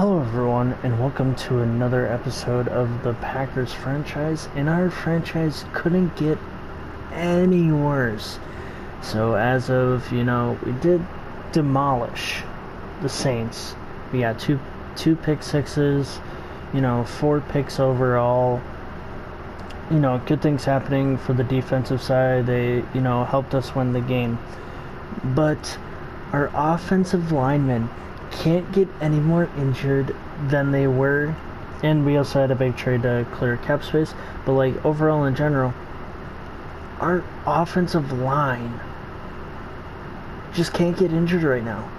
Hello everyone, and welcome to another episode of the Packers franchise, and our franchise couldn't get any worse. So as of, we did demolish the Saints. We got two pick sixes, 4 picks overall. Good things happening for the defensive side. They, helped us win the game. But our offensive linemen can't get any more injured than they were, and we also had a big trade to clear cap space, but overall in general, our offensive line just can't get injured right now.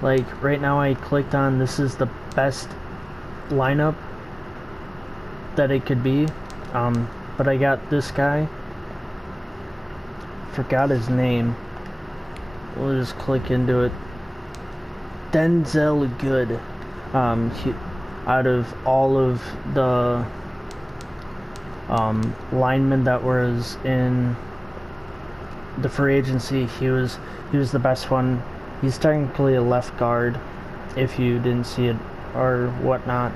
Right now I clicked on this is the best lineup that it could be, but I got this guy, forgot his name, we'll just click into it. Denzel Good, out of all of the linemen that was in the free agency, he was the best one. He's technically a left guard, if you didn't see it or whatnot.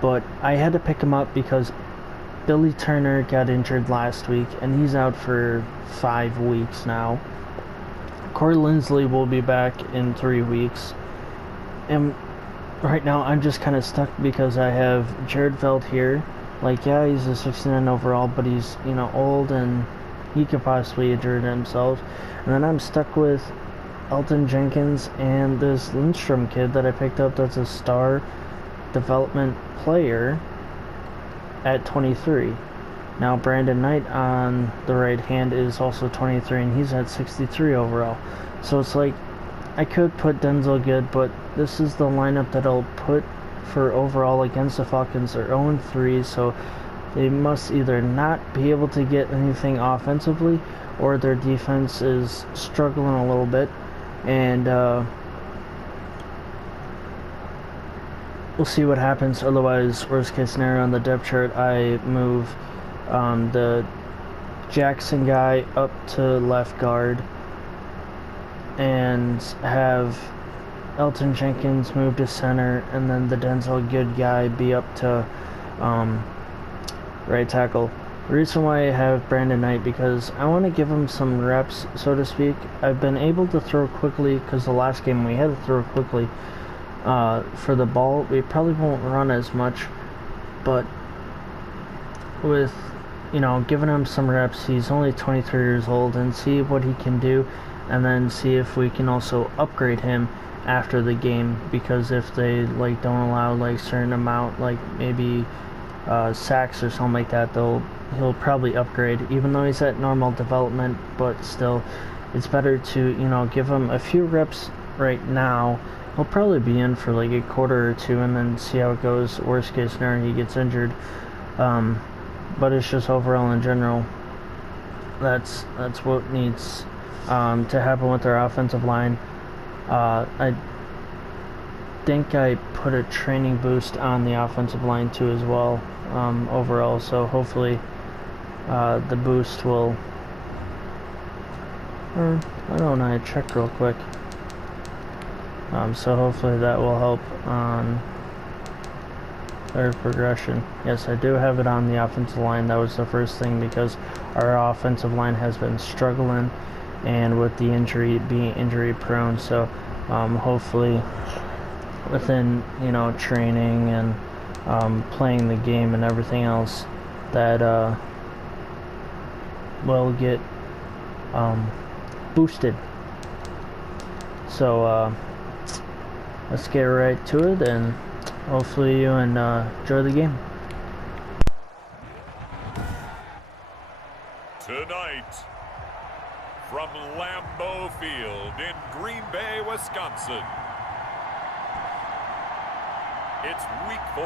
But I had to pick him up because Billy Turner got injured last week, and he's out for 5 weeks now. Corey Linsley will be back in 3 weeks. And right now I'm just kind of stuck because I have Jared Veld here. He's a 69 overall, but he's, old and he could possibly injure himself. And then I'm stuck with Elton Jenkins and this Lindstrom kid that I picked up that's a star development player at 23. Now Brandon Knight on the right hand is also 23 and he's at 63 overall. So it's I could put Denzel Good, but this is the lineup that I'll put for overall against the Falcons. They're 0-3, so they must either not be able to get anything offensively, or their defense is struggling a little bit. And we'll see what happens. Otherwise, worst case scenario on the depth chart, I move the Jackson guy up to left guard, and have Elton Jenkins move to center, and then the Denzel Good guy be up to right tackle. The reason why I have Brandon Knight, because I want to give him some reps, so to speak. I've been able to throw quickly, because the last game we had to throw quickly for the ball. We probably won't run as much, but with giving him some reps, he's only 23 years old, and see what he can do, and then see if we can also upgrade him after the game, because if they don't allow certain amount, maybe sacks or something like that, he'll probably upgrade, even though he's at normal development. But still, it's better to give him a few reps right now. He'll probably be in for a quarter or two, and then see how it goes. Worst case scenario, he gets injured. But it's just overall in general, that's what needs to happen with our offensive line. I think I put a training boost on the offensive line too as well, overall, so hopefully the boost will, I don't know, I check real quick, so hopefully that will help on their progression. Yes, I do have it on the offensive line. That was the first thing, because our offensive line has been struggling, and with the injury, being injury prone. So hopefully within training and playing the game and everything else, that will get boosted. So let's get right to it, and hopefully you enjoy the game. Tonight, from Lambeau Field in Green Bay, Wisconsin, it's Week 4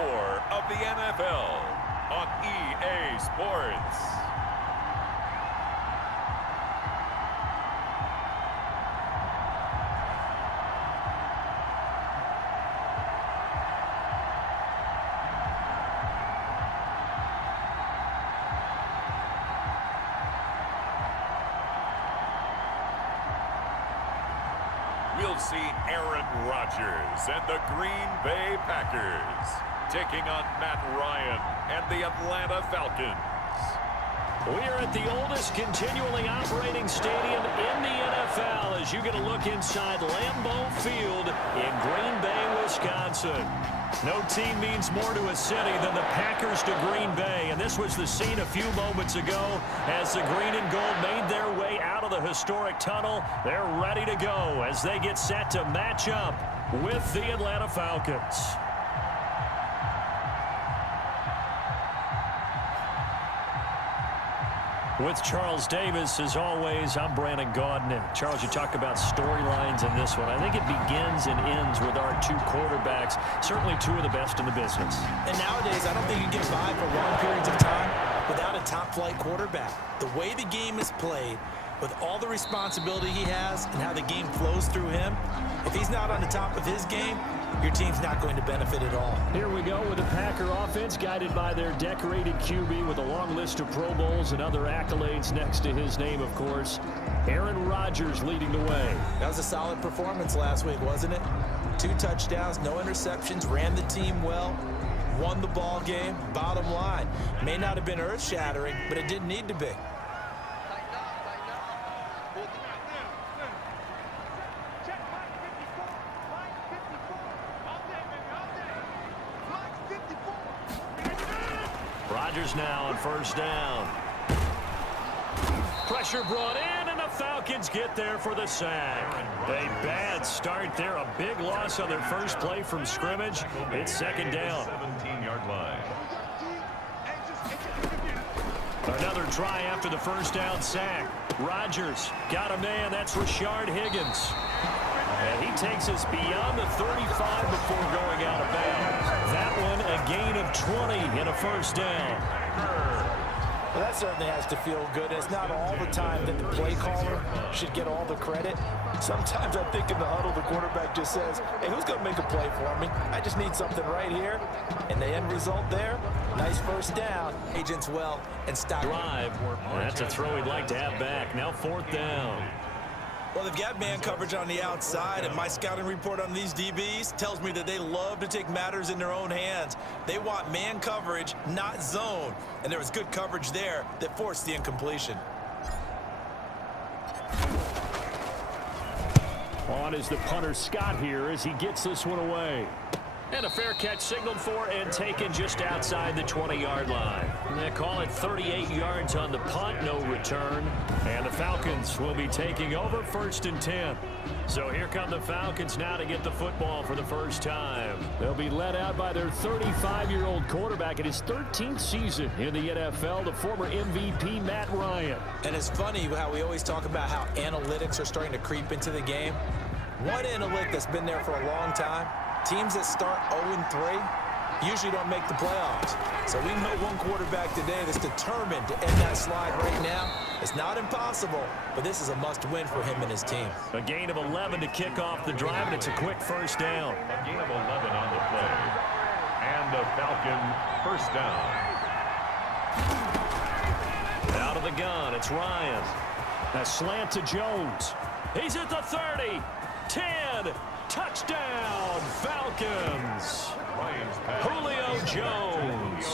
of the NFL on EA Sports. We'll will see Aaron Rodgers and the Green Bay Packers taking on Matt Ryan and the Atlanta Falcons. We are at the oldest continually operating stadium in the NFL as you get a look inside Lambeau Field in Green Bay, Wisconsin. No team means more to a city than the Packers to Green Bay, and this was the scene a few moments ago as the green and gold made their way out of the historic tunnel. They're ready to go as they get set to match up with the Atlanta Falcons. With Charles Davis, as always, I'm Brandon Gaudin. And Charles, you talk about storylines in this one. I think it begins and ends with our two quarterbacks, certainly two of the best in the business. And nowadays, I don't think you can get by for long periods of time without a top-flight quarterback. The way the game is played, with all the responsibility he has and how the game flows through him, if he's not on the top of his game, your team's not going to benefit at all. Here we go with the Packer offense guided by their decorated QB with a long list of Pro Bowls and other accolades next to his name, of course. Aaron Rodgers leading the way. That was a solid performance last week, wasn't it? 2 touchdowns, no interceptions, ran the team well, won the ball game. Bottom line, may not have been earth-shattering, but it didn't need to be. Rodgers now on first down. Pressure brought in, and the Falcons get there for the sack. A bad start there, a big loss on their first play from scrimmage. It's second down. 17-yard line. Another try after the first down sack. Rodgers got a man, that's Rashard Higgins. And he takes us beyond the 35 before going out of bounds. That one a gain of 20 in a first down. Well, that certainly has to feel good. It's not all the time that the play caller should get all the credit. Sometimes I think in the huddle, the quarterback just says, hey, who's going to make a play for me? I just need something right here. And the end result there, nice first down. Agents well and stop. Drive. That's a throw he'd like to have back. Now fourth down. Well, they've got man coverage on the outside, and my scouting report on these DBs tells me that they love to take matters in their own hands. They want man coverage, not zone. And there was good coverage there that forced the incompletion. On is the punter Scott here as he gets this one away. And a fair catch signaled for and taken just outside the 20-yard line. They call it 38 yards on the punt, no return. And the Falcons will be taking over first and 10. So here come the Falcons now to get the football for the first time. They'll be led out by their 35-year-old quarterback in his 13th season in the NFL, the former MVP Matt Ryan. And it's funny how we always talk about how analytics are starting to creep into the game. One analytic that's been there for a long time, teams that start 0-3 usually don't make the playoffs. So we know one quarterback today that's determined to end that slide right now. It's not impossible, but this is a must-win for him and his team. A gain of 11 to kick off the drive, and it's a quick first down. A gain of 11 on the play. And a Falcon first down. Out of the gun, it's Ryan. A slant to Jones. He's at the 30. 10. Touchdown, Falcons. Julio Jones.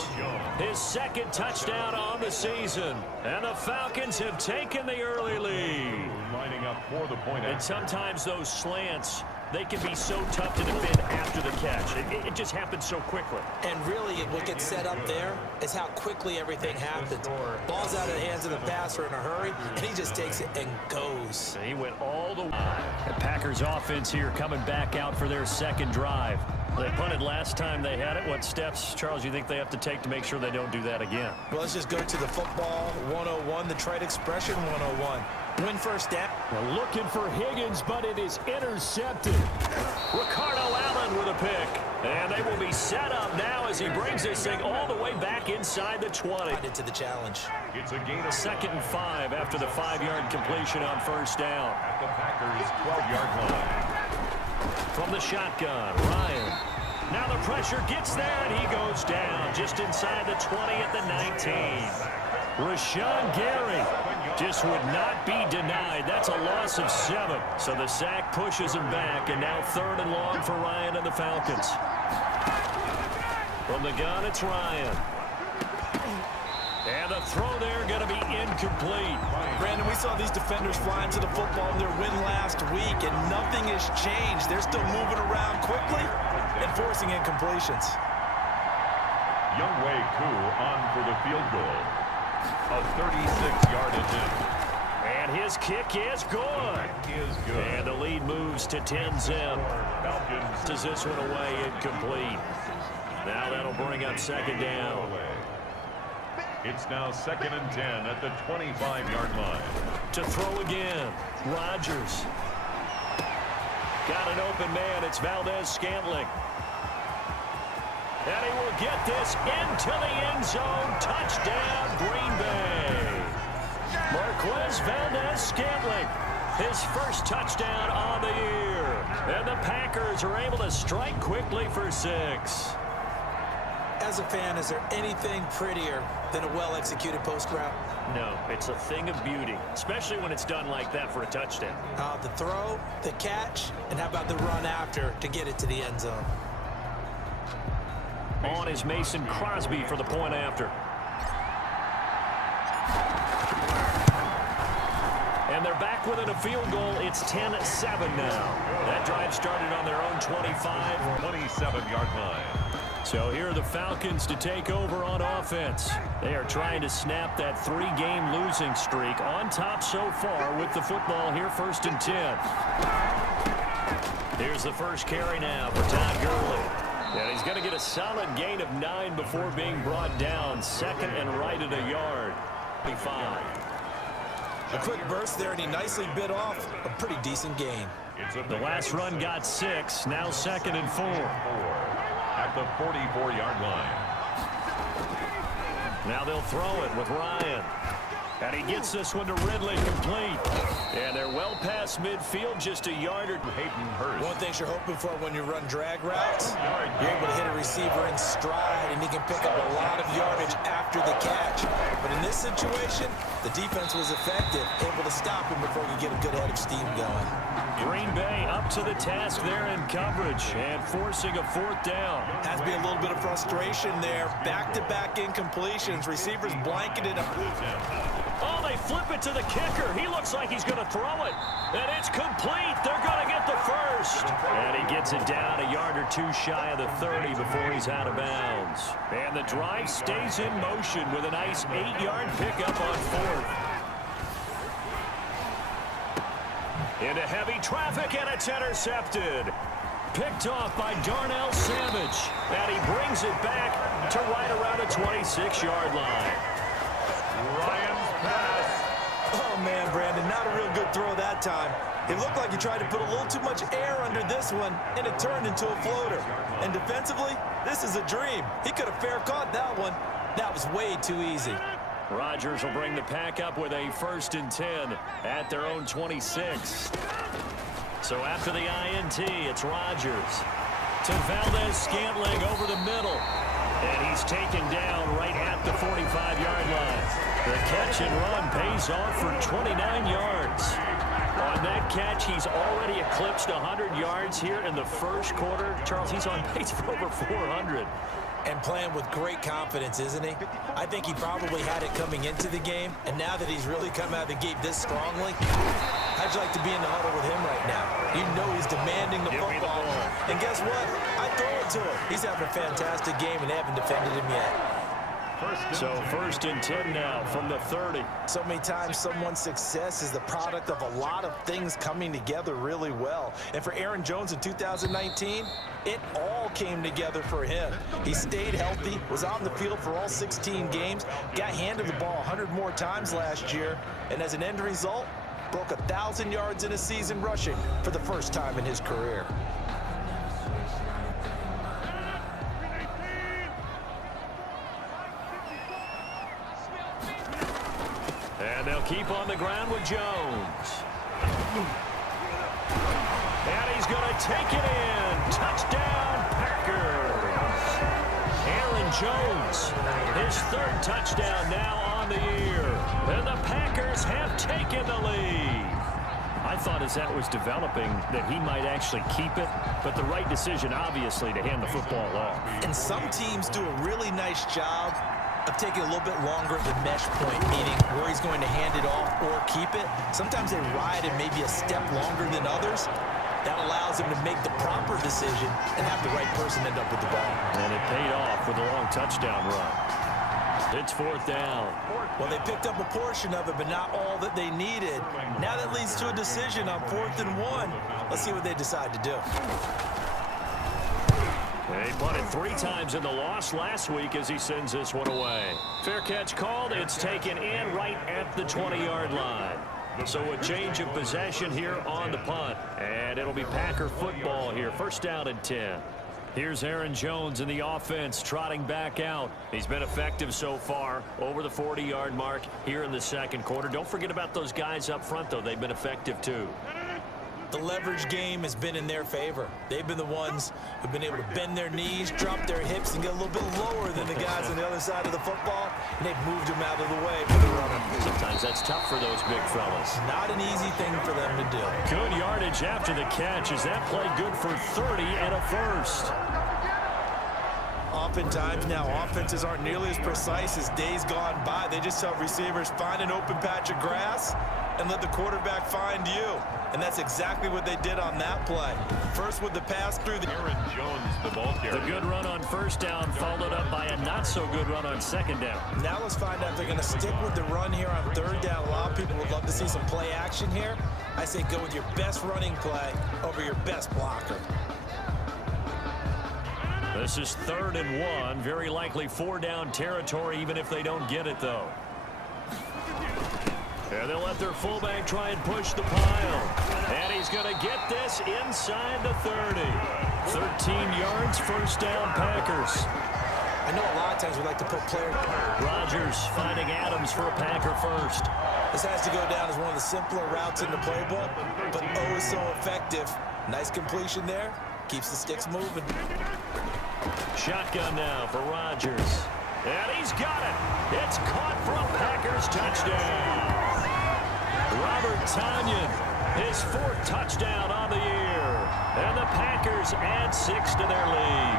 His second touchdown on the season. And the Falcons have taken the early lead. Lining up for the point. And sometimes those slants, they can be so tough to defend after the catch. It just happens so quickly. And really, what gets set up there is how quickly everything happens. Ball's out of the hands of the passer in a hurry, and he just takes it and goes. He went all the way. The Packers offense here coming back out for their second drive. They punted last time they had it. What steps, Charles, you think they have to take to make sure they don't do that again? Well, let's just go to the football 101, the trite expression 101. Win first down. They're looking for Higgins, but it is intercepted. Ricardo Allen with a pick. And they will be set up now as he brings this thing all the way back inside the 20. To the challenge. It's a gain of 2nd and 5 after the 5-yard completion on first down. at the Packers' 12-yard line. From the shotgun, Ryan. Now the pressure gets there, and he goes down just inside the 20 at the 19. Rashawn Gary just would not be denied. That's a loss of 7. So the sack pushes him back, and now 3rd and long for Ryan and the Falcons. From the gun, it's Ryan. And the throw there going to be incomplete. Brandon, we saw these defenders flying to the football in their win last week, and nothing has changed. They're still moving around quickly and forcing incompletions. Younghoe Koo on for the field goal. A 36-yard attempt. And his kick is good. Is good. And the lead moves to 10-zip. Falcons Does this one away, incomplete. Now that'll bring up 2nd down. It's now 2nd and 10 at the 25-yard line. To throw again, Rodgers. Got an open man. It's Valdez-Scantling. And he will get this into the end zone. Touchdown, Green Bay. Marquez Valdez-Scantling, his first touchdown on the year. And the Packers are able to strike quickly for 6. As a fan, is there anything prettier than a well-executed post route? No, it's a thing of beauty, especially when it's done like that for a touchdown. The throw, the catch, and how about the run after to get it to the end zone? On is Mason Crosby for the point after. And they're back within a field goal. It's 10-7 now. That drive started on their own 27-yard line. So here are the Falcons to take over on offense. They are trying to snap that 3-game losing streak. On top so far with the football here, 1st and 10. Here's the first carry now for Todd Gurley. And he's going to get a solid gain of 9 before being brought down. 2nd and right at a yard. 5. A quick burst there, and he nicely bit off a pretty decent gain. The last run got 6. Now 2nd and 4. At the 44-yard line. Now they'll throw it with Ryan. And he gets this one to Ridley, complete. And they're well past midfield, just a yard or Hayden Hurst. One thing you're hoping for when you run drag routes, you're able to hit a receiver in stride, and he can pick up a lot of yardage after the catch. But in this situation, the defense was effective, able to stop him before he could get a good head of steam going. Green Bay up to the task there in coverage and forcing a 4th down. Has to be a little bit of frustration there. Back-to-back incompletions. Receivers blanketed him. Oh, they flip it to the kicker. He looks like he's going to throw it. And it's complete. They're going to get the first. And he gets it down a yard or 2 shy of the 30 before he's out of bounds. And the drive stays in motion with a nice 8-yard pickup on 4th. Into heavy traffic, and it's intercepted. Picked off by Darnell Savage. And he brings it back to right around the 26-yard line. Ryan's pass. Oh, man, Brandon, not a real good throw that time. It looked like he tried to put a little too much air under this one, and it turned into a floater. And defensively, this is a dream. He could have fair caught that one. That was way too easy. Rodgers will bring the pack up with a 1st and 10 at their own 26. So after the INT, it's Rodgers to Valdez-Scantling over the middle. And he's taken down right at the 45-yard line. The catch and run pays off for 29 yards. On that catch, he's already eclipsed 100 yards here in the first quarter. Charles, he's on pace for over 400. And playing with great confidence, isn't he? I think he probably had it coming into the game, and now that he's really come out of the gate this strongly, how'd you like to be in the huddle with him right now? You know he's demanding the football. And guess what? I throw it to him. He's having a fantastic game, and they haven't defended him yet. So 1st and 10 now from the 30. So many times someone's success is the product of a lot of things coming together really well. And for Aaron Jones in 2019, it all came together for him. He stayed healthy, was on the field for all 16 games, got handed the ball 100 more times last year, and as an end result, broke 1,000 yards in a season rushing for the first time in his career. And they'll keep on the ground with Jones. And he's going to take it in. Touchdown, Packers. Aaron Jones, his 3rd touchdown now on the year. And the Packers have taken the lead. I thought as that was developing that he might actually keep it, but the right decision, obviously, to hand the football off. And some teams do a really nice job of taking a little bit longer at the mesh point, meaning where he's going to hand it off or keep it. Sometimes they ride it maybe a step longer than others. That allows him to make the proper decision and have the right person end up with the ball. And it paid off with a long touchdown run. It's 4th down. Well, they picked up a portion of it, but not all that they needed. Now that leads to a decision on 4th and 1. Let's see what they decide to do. They punted 3 times in the loss last week as he sends this one away. Fair catch called. It's taken in right at the 20-yard line. So a change of possession here on the punt. And it'll be Packer football here. 1st down and 10. Here's Aaron Jones in the offense trotting back out. He's been effective so far over the 40-yard mark here in the 2nd quarter. Don't forget about those guys up front, though. They've been effective, too. The leverage game has been in their favor. They've been the ones who've been able to bend their knees, drop their hips, and get a little bit lower than the guys on the other side of the football, and they've moved them out of the way for the runner. Sometimes that's tough for those big fellas. Not an easy thing for them to do. Good yardage after the catch. Is that play good for 30 and a 1st? Oftentimes now, offenses aren't nearly as precise as days gone by. They just tell receivers, find an open patch of grass and let the quarterback find you. And that's exactly what they did on that play. First with the pass through the... Aaron Jones, the ball carrier. The good run on 1st down followed up by a not-so-good run on 2nd down. Now let's find out if they're going to stick with the run here on 3rd down. A lot of people would love to see some play action here. I say go with your best running play over your best blocker. This is 3rd and 1. Very likely 4-down territory, even if they don't get it, though. And they'll let their fullback try and push the pile. And he's going to get this inside the 30. 13 yards, 1st down, Packers. I know a lot of times we like to put players... Rodgers finding Adams for a Packer first. This has to go down as one of the simpler routes in the playbook, but oh, so effective. Nice completion there. Keeps the sticks moving. Shotgun now for Rodgers. And he's got it. It's caught for a Packers touchdown. Robert Tonyan, his 4th touchdown on the year. And the Packers add 6 to their lead.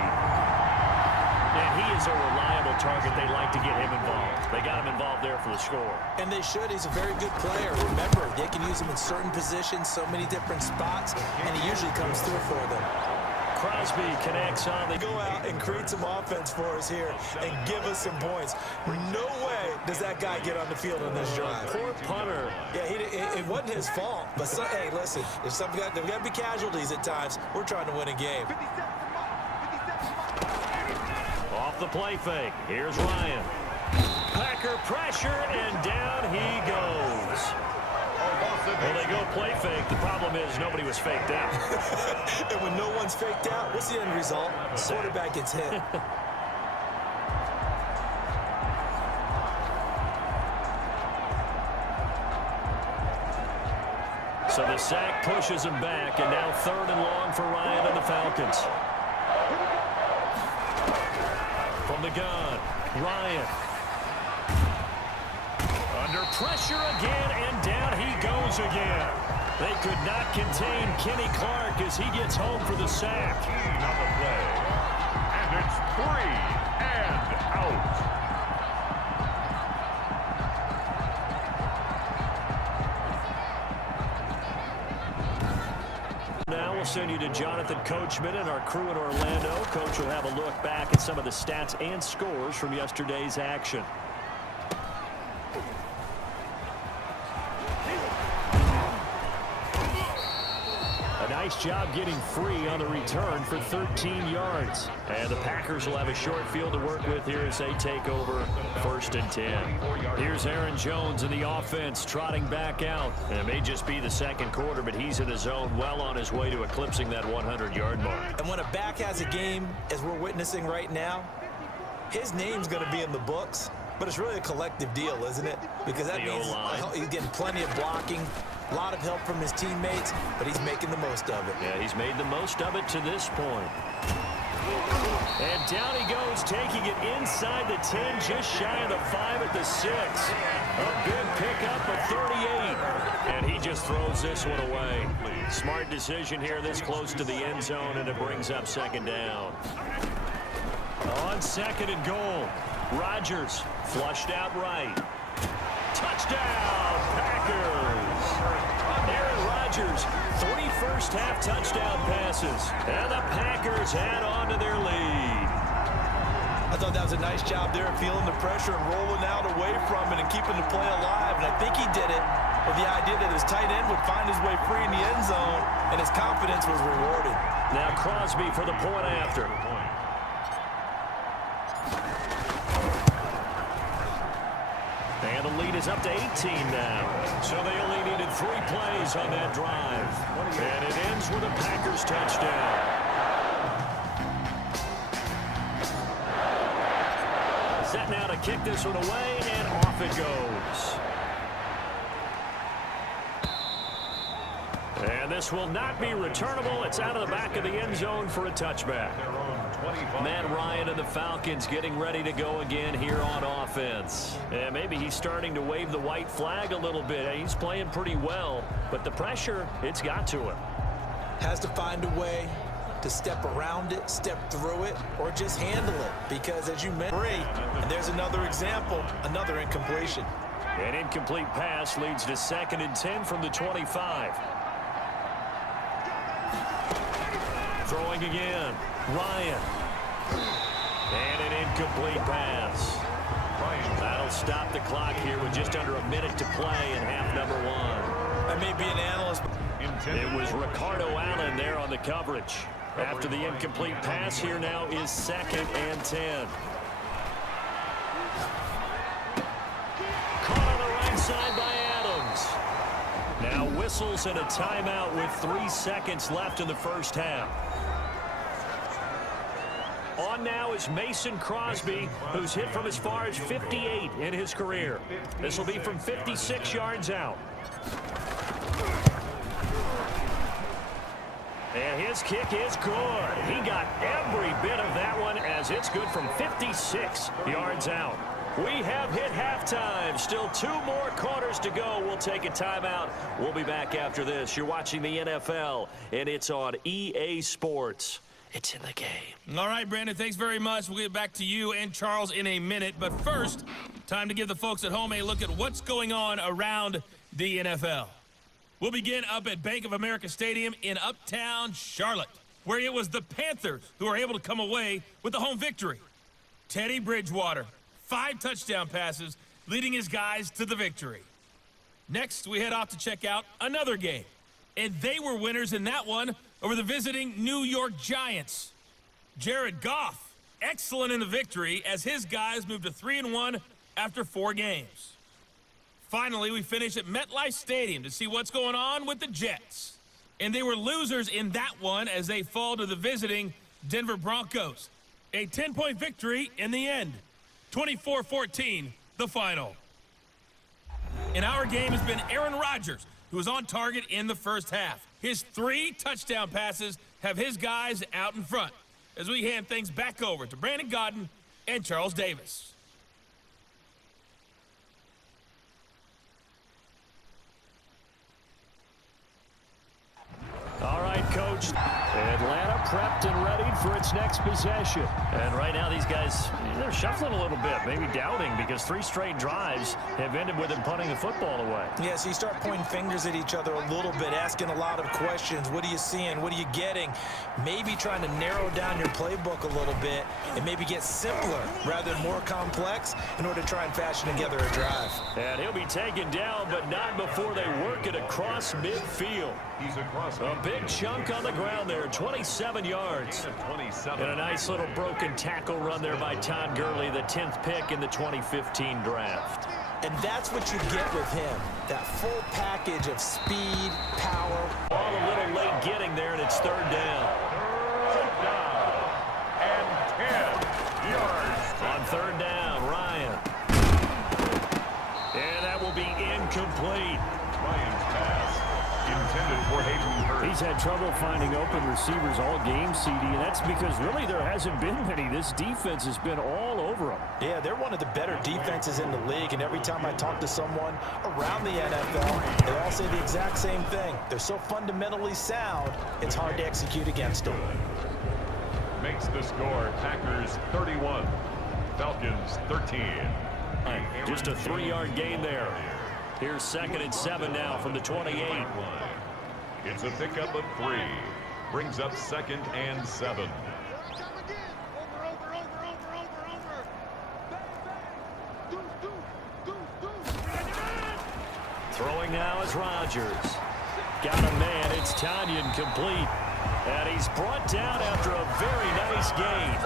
And he is a reliable target. They like to get him involved. They got him involved there for the score. And they should. He's a very good player. Remember, they can use him in certain positions, so many different spots, and he usually comes through for them. Crosby connects on the... Go out and create some offense for us here and give us some points. No way does that guy get on the field on this drive. Poor punter. Yeah, it wasn't his fault. But, hey, listen, there's got to be casualties at times. We're trying to win a game. Off the play fake. Here's Ryan. Packer pressure, and down he goes. Well, they go play fake. The problem is nobody was faked out. And when no one's faked out, what's the end result? The quarterback gets hit. So the sack pushes him back, and now 3rd and long for Ryan and the Falcons. From the gun, Ryan. Under pressure again, and down he goes again. They could not contain Kenny Clark as he gets home for the sack. On the play. And it's 3 and out. Now we'll send you to Jonathan Coachman and our crew in Orlando. Coach will have a look back at some of the stats and scores from yesterday's action. A nice job getting free on the return for 13 yards. And the Packers will have a short field to work with here as they take over 1st and 10. Here's Aaron Jones in the offense trotting back out. And it may just be the 2nd quarter, but he's in his zone, well on his way to eclipsing that 100-yard mark. And when a back has a game, as we're witnessing right now, his name's going to be in the books. But it's really a collective deal, isn't it? Because that means he's getting plenty of blocking, a lot of help from his teammates, but he's making the most of it. Yeah, he's made the most of it to this point. And down he goes, taking it inside the 10, just shy of the 5 at the 6. A big pickup of 38. And he just throws this one away. Smart decision here this close to the end zone, and it brings up second down. On second and goal, Rodgers flushed out right. Touchdown, Packers! Aaron Rodgers, 3 first-half touchdown passes, and the Packers add on to their lead. I thought that was a nice job there of feeling the pressure and rolling out away from it and keeping the play alive. And I think he did it with the idea that his tight end would find his way free in the end zone, and his confidence was rewarded. Now Crosby for the point after. And the lead is up to 18 now. So they only needed 3 plays on that drive. And it ends with a Packers touchdown. Set now to kick this one away, and off it goes. And this will not be returnable. It's out of the back of the end zone for a touchback. Matt Ryan and the Falcons getting ready to go again here on offense. And maybe he's starting to wave the white flag a little bit. He's playing pretty well, but the pressure, it's got to him. Has to find a way to step around it, step through it, or just handle it. Because as you mentioned, and there's another example, another incompletion. An incomplete pass leads to 2nd and 10 from the 25. Throwing again, Ryan. And an incomplete pass. That'll stop the clock here with just under a minute to play in half number 1. I may be an analyst. It was Ricardo Allen there on the coverage. After the incomplete pass, here now is 2nd and 10. Caught on the right side by Adams. Now whistles and a timeout with 3 seconds left in the first half. On now is Mason Crosby, who's hit from as far as 58 in his career. This will be from 56 yards out. And his kick is good. He got every bit of that one as it's good from 56 yards out. We have hit halftime. Still 2 more quarters to go. We'll take a timeout. We'll be back after this. You're watching the NFL, and it's on EA Sports. It's in the game. All right, Brandon, thanks very much. We'll get back to you and Charles in a minute. But first, time to give the folks at home a look at what's going on around the NFL. We'll begin up at Bank of America Stadium in Uptown Charlotte, where it was the Panthers who were able to come away with the home victory. Teddy Bridgewater, 5 touchdown passes, leading his guys to the victory. Next, we head off to check out another game. And they were winners in that one over the visiting New York Giants. Jared Goff, excellent in the victory as his guys moved to 3-1 after 4 games. Finally, we finish at MetLife Stadium to see what's going on with the Jets. And they were losers in that one as they fall to the visiting Denver Broncos. A 10-point victory in the end. 24-14, the final. And our game has been Aaron Rodgers, who was on target in the first half. His 3 touchdown passes have his guys out in front as we hand things back over to Brandon Godden and Charles Davis. All right, Coach. Atlanta prepped and ready for its next possession. And right now, these guys, they're shuffling a little bit, maybe doubting, because 3 straight drives have ended with them punting the football away. Yeah, so you start pointing fingers at each other a little bit, asking a lot of questions. What are you seeing? What are you getting? Maybe trying to narrow down your playbook a little bit and maybe get simpler rather than more complex in order to try and fashion together a drive. And he'll be taken down, but not before they work it across midfield. A big chunk on the ground there, 27 yards. And a nice little broken tackle run there by Todd Gurley, the 10th pick in the 2015 draft. And that's what you get with him, that full package of speed, power. All a little late getting there, and it's 3rd down. And 10 yards. On 3rd down, Ryan. And that will be incomplete. Ryan's pass intended for Hayden Hurst. He's had trouble finding open receivers all game, CD, and that's because really there hasn't been many. This defense has been all over him. Yeah, they're one of the better defenses in the league, and every time I talk to someone around the NFL, they all say the exact same thing. They're so fundamentally sound, it's hard to execute against them. Makes the score Packers 31, Falcons 13. Just a 3-yard gain there. Here's 2nd and 7 now from the 28. It's a pickup of 3. Brings up 2nd and 7. Throwing now is Rodgers. Got a man. It's Tanyan complete. And he's brought down after a very nice gain.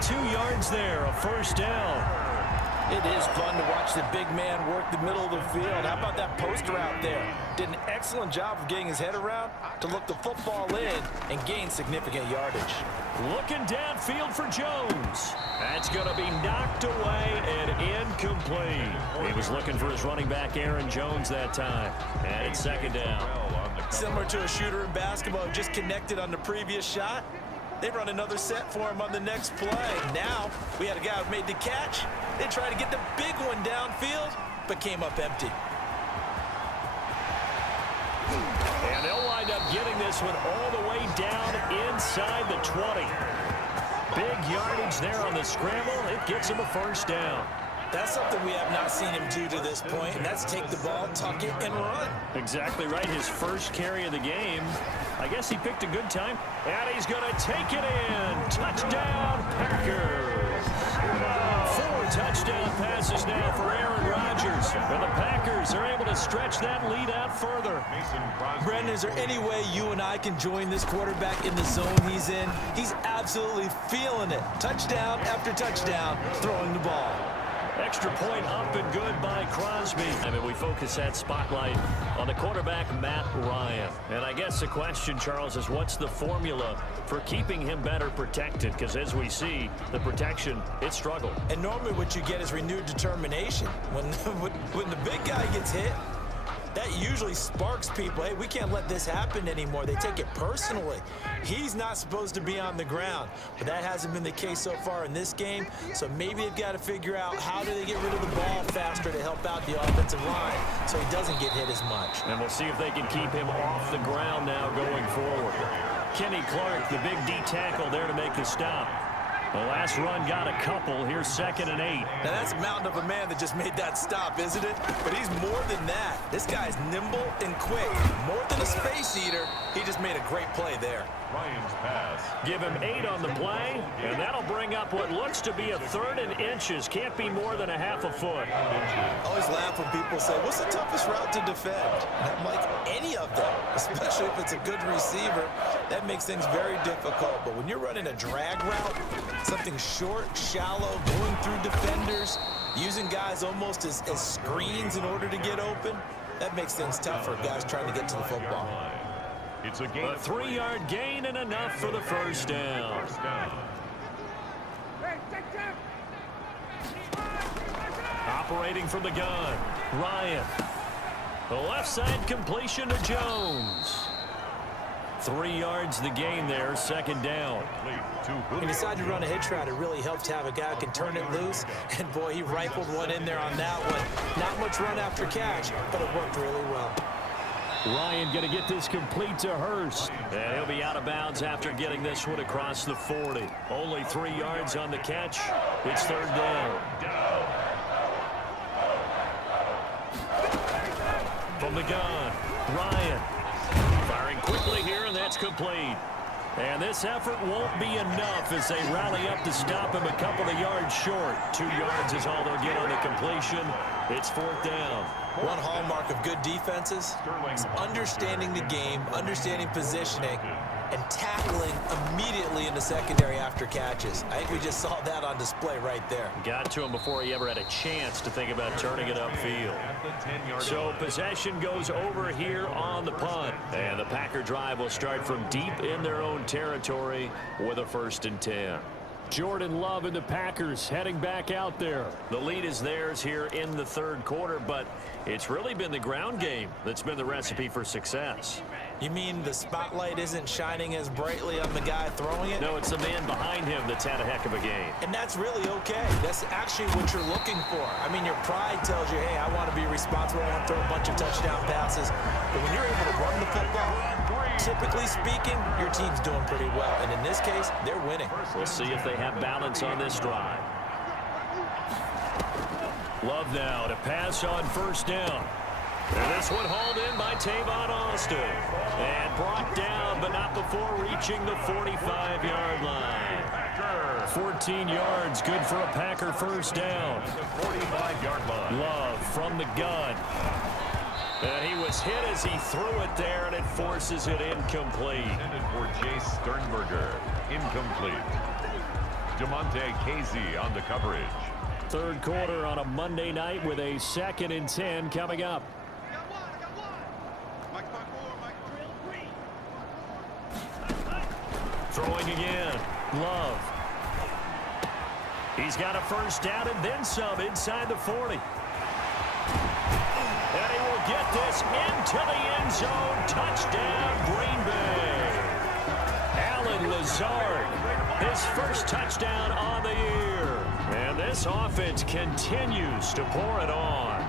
22 yards there, a first down. It is fun to watch the big man work the middle of the field. How about that post route there? Did an excellent job of getting his head around to look the football in and gain significant yardage. Looking downfield for Jones. That's going to be knocked away and incomplete. He was looking for his running back, Aaron Jones, that time. And it's 2nd down. Similar to a shooter in basketball who just connected on the previous shot. They run another set for him on the next play. Now, we had a guy who made the catch. They tried to get the big one downfield, but came up empty. And they'll wind up getting this one all the way down inside the 20. Big yardage there on the scramble. It gets him a first down. That's something we have not seen him do to this point, and that's take the ball, tuck it, and run. Exactly right. His first carry of the game. I guess he picked a good time. And he's going to take it in. Touchdown, Packers. 4 touchdown passes now for Aaron Rodgers. And the Packers are able to stretch that lead out further. Brendan, is there any way you and I can join this quarterback in the zone he's in? He's absolutely feeling it. Touchdown after touchdown, throwing the ball. Extra point up and good by Crosby. I mean, we focus that spotlight on the quarterback, Matt Ryan. And I guess the question, Charles, is what's the formula for keeping him better protected? Because as we see, the protection, it struggled. And normally what you get is renewed determination. When the big guy gets hit, that usually sparks people. Hey, we can't let this happen anymore. They take it personally. He's not supposed to be on the ground, but that hasn't been the case so far in this game. So maybe they've got to figure out how do they get rid of the ball faster to help out the offensive line so he doesn't get hit as much. And we'll see if they can keep him off the ground now going forward. Kenny Clark, the big D tackle there to make the stop. The last run got a couple. Here's 2nd and 8. Now that's a mountain of a man that just made that stop, isn't it? But he's more than that. This guy's nimble and quick. More than a space eater, he just made a great play there. Ryan's pass. Give him 8 on the play, and that'll bring up what looks to be a 3rd and inches. Can't be more than a half a foot. I always laugh when people say, what's the toughest route to defend? And I'm like, any of them, especially if it's a good receiver. That makes things very difficult. But when you're running a drag route, something short, shallow, going through defenders, using guys almost as screens in order to get open, that makes things tough for guys trying to get to the football. It's a gain. A 3-yard gain and enough for the first down. Operating from the gun, Ryan. The left side completion to Jones. 3 yards the gain there, 2nd down. He decided to run a hitch route. It really helped to have a guy who can turn it loose. And, boy, he rifled one in there on that one. Not much run after catch, but it worked really well. Ryan going to get this complete to Hurst. And he'll be out of bounds after getting this one across the 40. Only 3 yards on the catch. It's 3rd down. From the gun, Ryan. Firing quickly here, and that's complete. And this effort won't be enough as they rally up to stop him a couple of yards short. 2 yards is all they'll get on the completion. It's 4th down. One hallmark of good defenses is understanding the game, understanding positioning, and tackling immediately in the secondary after catches. I think we just saw that on display right there. Got to him before he ever had a chance to think about turning it upfield. So possession goes over here on the punt. And the Packer drive will start from deep in their own territory with a 1st and 10. Jordan Love and the Packers heading back out there. The lead is theirs here in the 3rd quarter, but it's really been the ground game that's been the recipe for success. You mean the spotlight isn't shining as brightly on the guy throwing it? No, it's the man behind him that's had a heck of a game. And that's really okay. That's actually what you're looking for. I mean, your pride tells you, hey, I want to be responsible. I want to throw a bunch of touchdown passes. But when you're able to run the football, typically speaking, your team's doing pretty well. And in this case, they're winning. We'll see if they have balance on this drive. Love now to pass on first down. And this one hauled in by Tavon Austin. And brought down, but not before reaching the 45-yard line. 14 yards, good for a Packer first down. 45-yard line. Love from the gun. And he was hit as he threw it there, and it forces it incomplete. Intended for Jay Sternberger. Incomplete. DeMonte Casey on the coverage. Third quarter on a Monday night with a 2nd and 10 coming up. Throwing again. Love. He's got a first down and then some inside the 40. And he will get this into the end zone. Touchdown, Green Bay. Allen Lazard, his first touchdown on the year. And this offense continues to pour it on.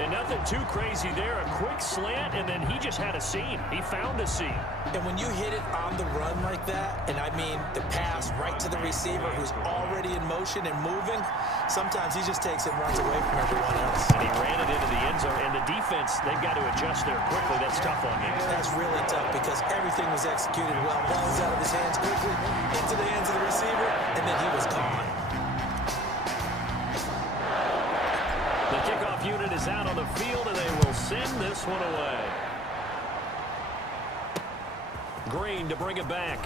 And nothing too crazy there. A quick slant, and then he just had a seam. He found a seam. And when you hit it on the run like that, and I mean the pass right to the receiver who's already in motion and moving, sometimes he just takes it and runs away from everyone else. And he ran it into the end zone. And the defense, they've got to adjust there quickly. That's tough on him. That's really tough because everything was executed well. Ball was out of his hands quickly, into the hands of the receiver, and then he was gone. The kickoff unit is out on the field, and they will send this one away. Green to bring it back.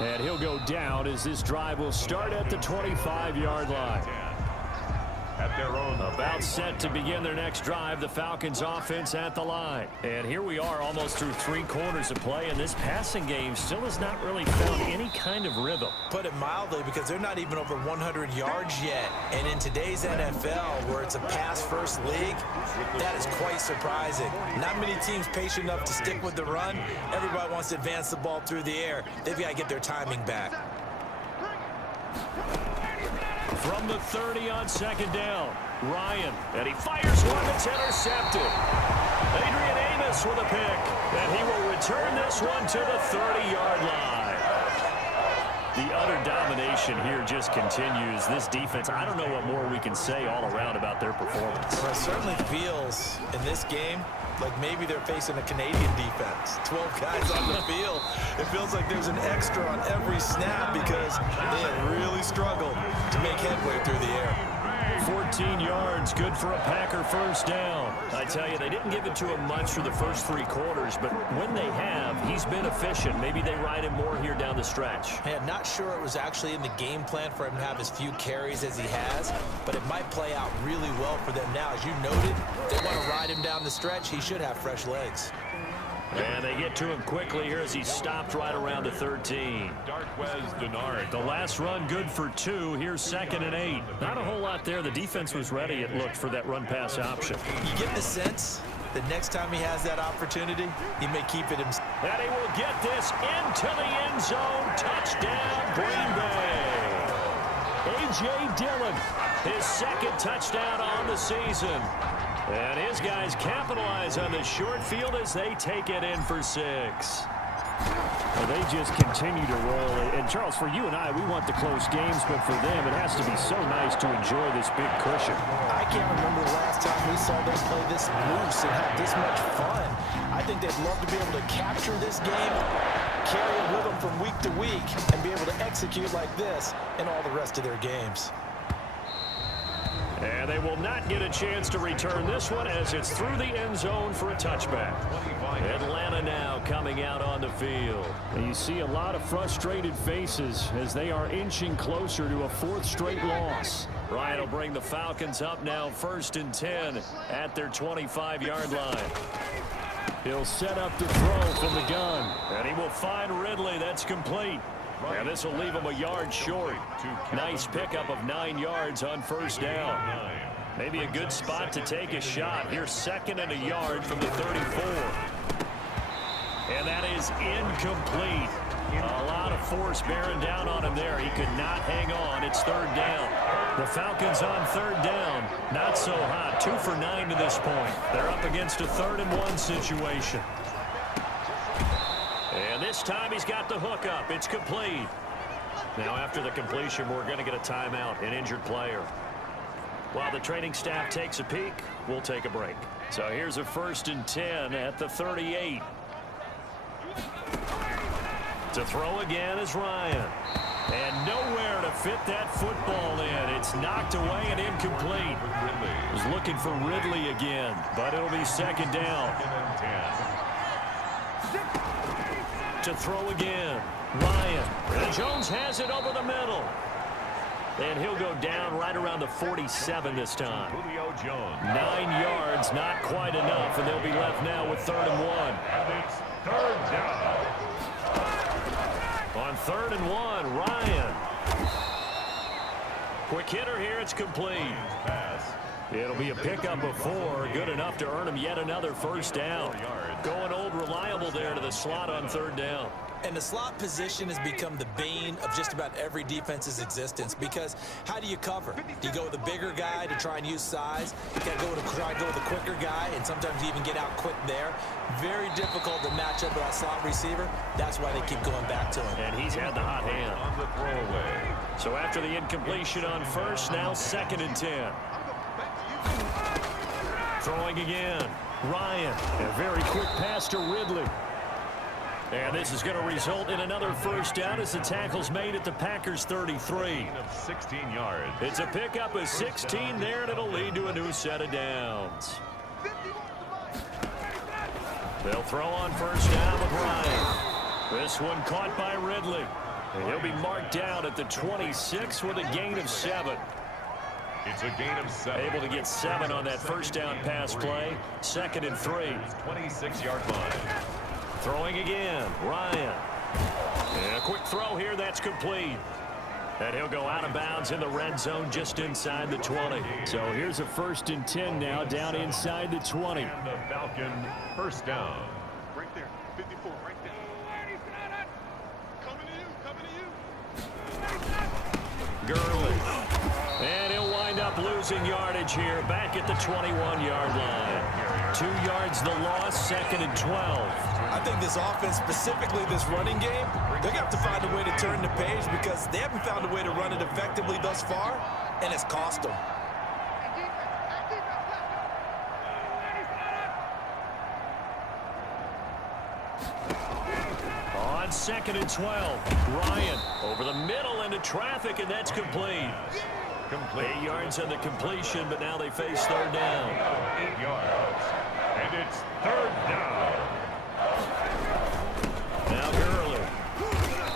And he'll go down as this drive will start at the 25-yard line. At their own. About set to begin their next drive, the Falcons offense at the line. And here we are almost through 3 quarters of play, and this passing game still has not really found any kind of rhythm. Put it mildly, because they're not even over 100 yards yet. And in today's NFL, where it's a pass-first league, that is quite surprising. Not many teams patient enough to stick with the run. Everybody wants to advance the ball through the air. They've got to get their timing back. From the 30 on 2nd down, Ryan, and he fires one that's intercepted. Adrian Amos with a pick, and he will return this one to the 30-yard line. The utter domination here just continues. This defense, I don't know what more we can say all around about their performance. Well, it certainly feels in this game like maybe they're facing a Canadian defense. 12 guys on the field. It feels like there's an extra on every snap because they have really struggled to make headway through the air. 14 yards, good for a Packer first down. I tell you, they didn't give it to him much for the first 3 quarters, but when they have, he's been efficient. Maybe they ride him more here down the stretch. Hey, I'm not sure it was actually in the game plan for him to have as few carries as he has, but it might play out really well for them now. As you noted, they want to ride him down the stretch. He should have fresh legs. And they get to him quickly here as he stopped right around the 13. Darquez Denard. The last run good for 2. Here's 2nd and 8. Not a whole lot there. The defense was ready, it looked, for that run-pass option. You get the sense that next time he has that opportunity, he may keep it himself. And he will get this into the end zone. Touchdown, Green Bay. A.J. Dillon, his 2nd touchdown on the season. And his guys capitalize on the short field as they take it in for 6. Well, they just continue to roll. And, Charles, for you and I, we want the close games, but for them, it has to be so nice to enjoy this big cushion. I can't remember the last time we saw them play this loose and have this much fun. I think they'd love to be able to capture this game, carry it with them from week to week, and be able to execute like this in all the rest of their games. And they will not get a chance to return this one as it's through the end zone for a touchback. Atlanta now coming out on the field. And you see a lot of frustrated faces as they are inching closer to a 4th straight loss. Ryan will bring the Falcons up now 1st and 10 at their 25-yard line. He'll set up to throw from the gun. And he will find Ridley. That's complete. And this will leave him a yard short. Nice pickup of 9 yards on first down. Maybe a good spot to take a shot. Here's 2nd and a yard from the 34. And that is incomplete. A lot of force bearing down on him there. He could not hang on. It's 3rd down. The Falcons on 3rd down. Not so hot. 2 for 9 to this point. They're up against a 3rd and 1 situation. And this time he's got the hook up. It's complete. Now after the completion, we're going to get a timeout, an injured player. While the training staff takes a peek, we'll take a break. So here's a 1st and 10 at the 38. To throw again is Ryan. And nowhere to fit that football in. It's knocked away and incomplete. Was looking for Ridley again, but it'll be 2nd down. To throw again, Ryan. And Jones has it over the middle. And he'll go down right around the 47 this time. 9 yards, not quite enough, and they'll be left now with 3rd and 1. And it's 3rd down. On 3rd and 1, Ryan. Quick hitter here, it's complete. It'll be a pickup of 4, good enough to earn him yet another 1st down. Going old reliable there to the slot on 3rd down. And the slot position has become the bane of just about every defense's existence, because how do you cover? Do you go with a bigger guy to try and use size? You got to try and go with a quicker guy, and sometimes you even get out quick there. Very difficult to match up with that slot receiver. That's why they keep going back to him. And he's had the hot hand. On the throwaway. So after the incompletion on 1st, now 2nd and 10. Throwing again, Ryan. A very quick pass to Ridley. And this is going to result in another 1st down as the tackle's made at the Packers' 33. 16 yards. It's a pickup of 16 there, and it'll lead to a new set of downs. They'll throw on 1st down with Ryan. This one caught by Ridley. And he'll be marked down at the 26 with a gain of 7. It's a gain of 7. Able to get 7 on that 1st down pass play. 2nd and 3. 26-yard line. Throwing again, Ryan. And a quick throw here, that's complete. And he'll go out of bounds in the red zone just inside the 20. So here's a 1st and 10 now down inside the 20. And the Falcon 1st down. Right there, 54, right there. Coming to you, Gurley. And he'll wind up losing yardage here back at the 21-yard line. 2 yards the loss, 2nd and 12. I think this offense, specifically this running game, they're going to have to find a way to turn the page, because they haven't found a way to run it effectively thus far, and it's cost them. On 2nd and 12, Ryan over the middle into traffic, and that's complete. 8 yards on the completion, but now they face 3rd down. 8 yards. And it's 3rd down. Now Gurley.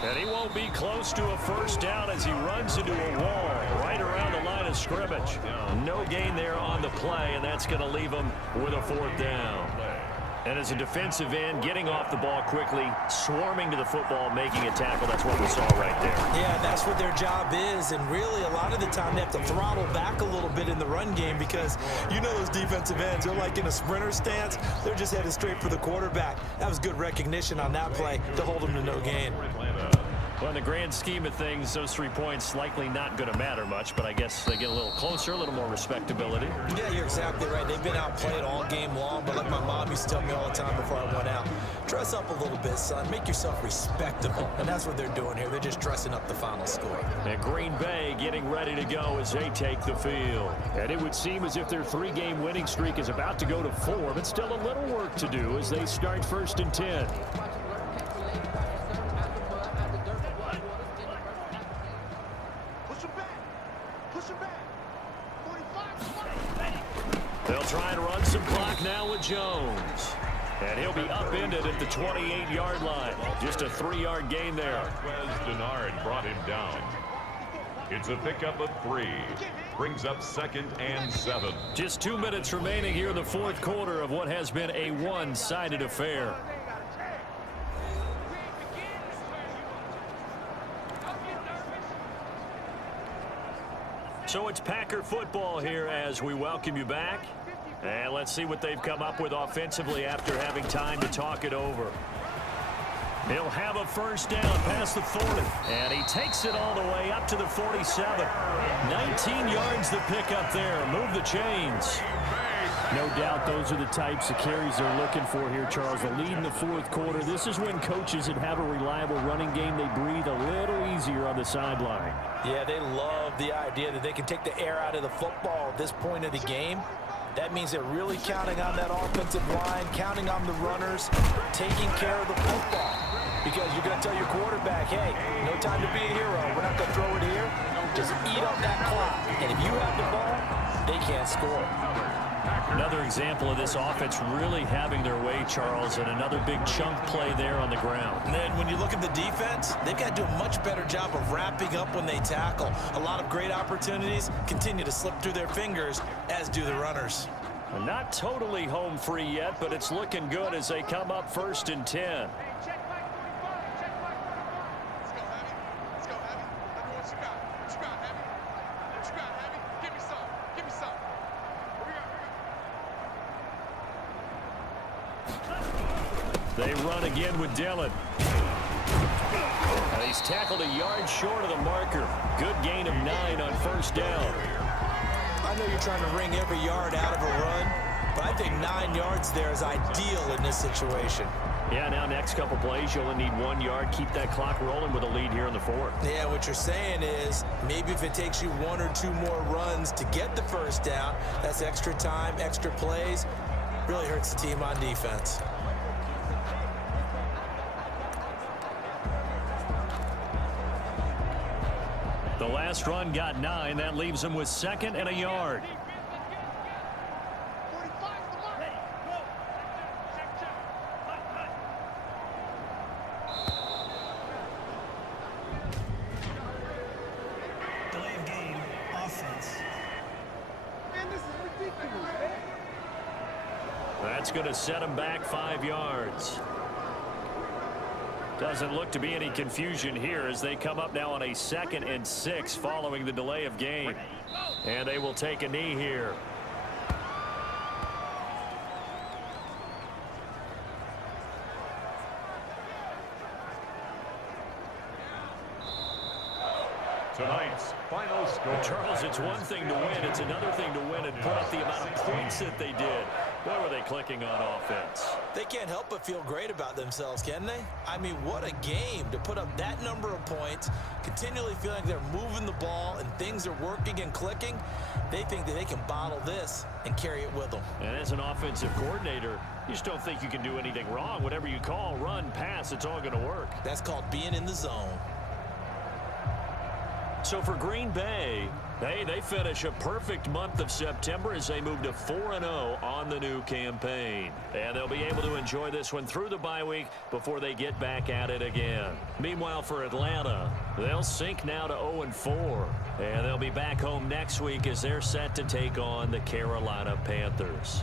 And he won't be close to a 1st down as he runs into a wall right around the line of scrimmage. No gain there on the play, and that's going to leave him with a 4th down. And as a defensive end, getting off the ball quickly, swarming to the football, making a tackle, that's what we saw right there. Yeah, that's what their job is, and really a lot of the time they have to throttle back a little bit in the run game, because you know those defensive ends, they're like in a sprinter stance. They're just headed straight for the quarterback. That was good recognition on that play to hold them to no gain. Well, in the grand scheme of things, those 3 points likely not going to matter much, but I guess they get a little closer, a little more respectability. Yeah, you're exactly right. They've been outplayed all game long, but like my mom used to tell me all the time before I went out, dress up a little bit, son. Make yourself respectable. And that's what they're doing here. They're just dressing up the final score. And Green Bay getting ready to go as they take the field. And it would seem as if their 3-game winning streak is about to go to 4, but still a little work to do as they start 1st and 10. They'll try and run some clock now with Jones. And he'll be upended at the 28-yard line. Just a 3-yard gain there. Denard brought him down. It's a pickup of 3. Brings up 2nd and 7. Just 2 minutes remaining here in the 4th quarter of what has been a one-sided affair. So it's Packer football here as we welcome you back. And let's see what they've come up with offensively after having time to talk it over. He'll have a first down past the 40. And he takes it all the way up to the 47. 19 yards to pick up there. Move the chains. No doubt those are the types of carries they're looking for here, Charles. The lead in the fourth quarter. This is when coaches that have a reliable running game, they breathe a little easier on the sideline. Yeah, they love the idea that they can take the air out of the football at this point of the game. That means they're really counting on that offensive line, counting on the runners, taking care of the football. Because you're going to tell your quarterback, hey, no time to be a hero. We're not going to throw it here. Just eat up that clock. And if you have the ball, they can't score. Another example of this offense really having their way, Charles, and another big chunk play there on the ground. And then when you look at the defense, they've got to do a much better job of wrapping up when they tackle. A lot of great opportunities continue to slip through their fingers, as do the runners. And not totally home free yet, but it's looking good as they come up 1st and 10. They run again with Dillon. And he's tackled a yard short of the marker. Good gain of 9 on first down. I know you're trying to wring every yard out of a run, but I think 9 yards there is ideal in this situation. Yeah, now next couple plays, you'll only need 1 yard. Keep that clock rolling with a lead here in the 4th. Yeah, what you're saying is maybe if it takes you 1 or 2 more runs to get the first down, that's extra time, extra plays. Really hurts the team on defense. The last run got 9. That leaves them with 2nd and a yard. Delay of game, offense. Man, this is ridiculous, man. That's going to set them back 5 yards. Doesn't look to be any confusion here as they come up now on a 2nd and 6 following the delay of game. And they will take a knee here. Tonight's final score. Charles, it's one thing to win. It's another thing to win and put up the amount of points that they did. Boy, were they clicking on offense. They can't help but feel great about themselves, can they? I mean, what a game to put up that number of points, continually feeling like they're moving the ball and things are working and clicking. They think that they can bottle this and carry it with them. And as an offensive coordinator, you just don't think you can do anything wrong. Whatever you call, run, pass, it's all going to work. That's called being in the zone. So for Green Bay, hey, they finish a perfect month of September as they move to 4-0 on the new campaign. And they'll be able to enjoy this one through the bye week before they get back at it again. Meanwhile, for Atlanta, they'll sink now to 0-4. And they'll be back home next week as they're set to take on the Carolina Panthers.